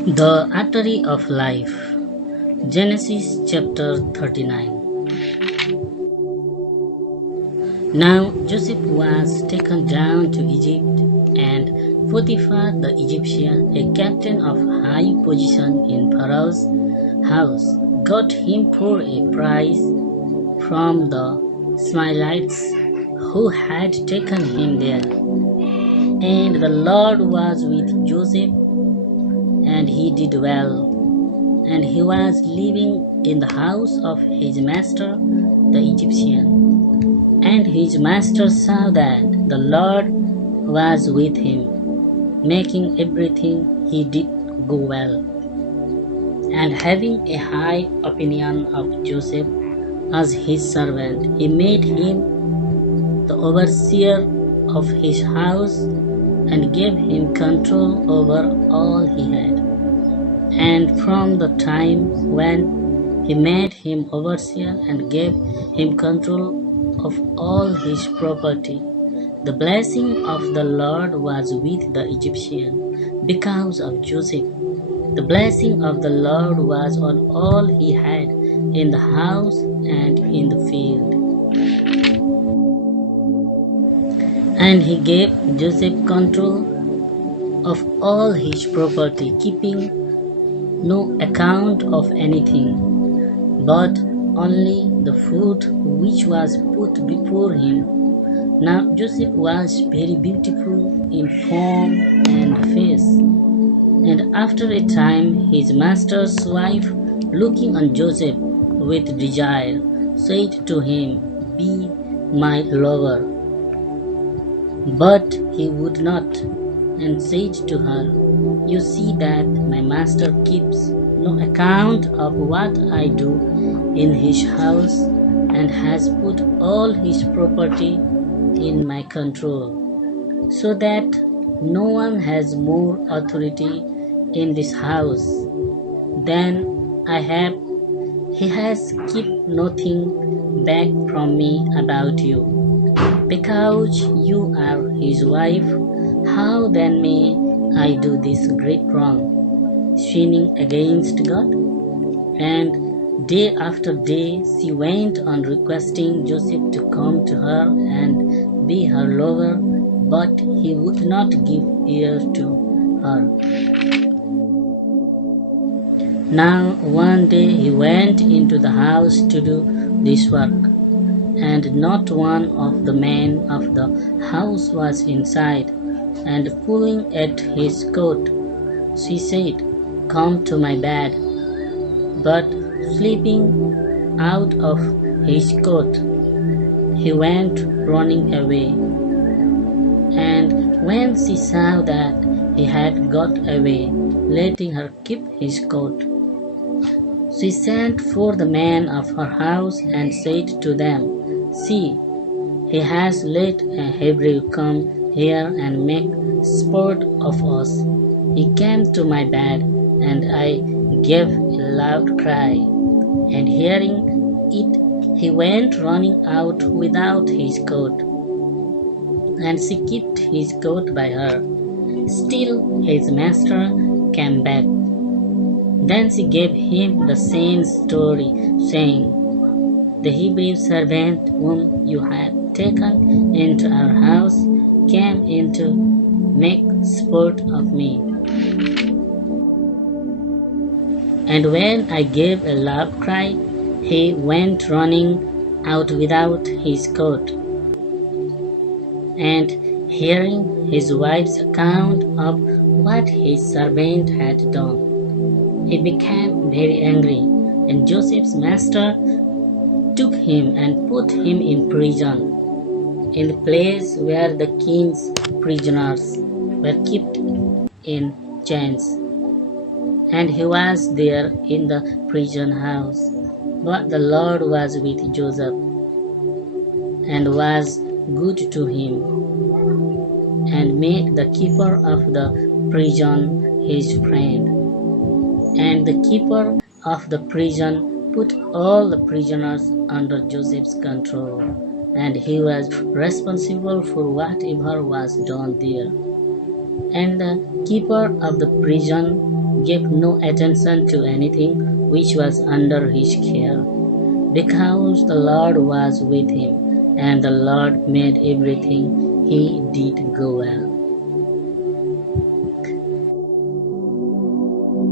The Artery of Life. Genesis chapter 39. Now Joseph was taken down to Egypt, and Potiphar the Egyptian, a captain of high position in Pharaoh's house, got him for a price from the Ishmaelites who had taken him there. And the Lord was with Joseph, and he did well. And he was living in the house of his master the Egyptian. And his master saw that the Lord was with him, making everything he did go well. And having a high opinion of Joseph as his servant, he made him the overseer of his house and gave him control over all he had. And from the time when he made him overseer and gave him control of all his property, the blessing of the Lord was with the Egyptian because of Joseph. The blessing of the Lord was on all he had in the house and in the field. And he gave Joseph control of all his property, keeping no account of anything, but only the food which was put before him. Now Joseph was very beautiful in form and face. And after a time his master's wife, looking on Joseph with desire, said to him, "Be my lover." But he would not, and said to her, "You see that my master keeps no account of what I do in his house, and has put all his property in my control, so that no one has more authority in this house than I have. He has kept nothing back from me about you. Because you are his wife, how then may I do this great wrong, sinning against God?" And day after day she went on requesting Joseph to come to her and be her lover, but he would not give ear to her. Now one day he went into the house to do this work, and not one of the men of the house was inside. And pulling at his coat, she said, "Come to my bed." But slipping out of his coat, he went running away. And when she saw that he had got away, letting her keep his coat, she sent for the men of her house and said to them, "See, he has let a Hebrew come here and make sport of us. He came to my bed, and I gave a loud cry, and hearing it, he went running out without his coat, and she kept his coat by her. Still his master came back. Then she gave him the same story, saying, 'The Hebrew servant whom you had taken into our house came in to make sport of me. And when I gave a loud cry, he went running out without his coat.' And hearing his wife's account of what his servant had done, he became very angry, and Joseph's master took him and put him in prison, in the place where the king's prisoners were kept in chains. And he was there in the prison house. But the Lord was with Joseph, and was good to him, and made the keeper of the prison his friend. And the keeper of the prison put all the prisoners under Joseph's control, and he was responsible for whatever was done there. And the keeper of the prison gave no attention to anything which was under his care, because the Lord was with him, and the Lord made everything he did go well.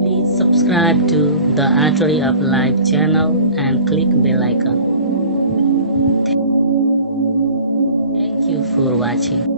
Please subscribe to the Artery of Life channel and click bell icon. Thank you for watching.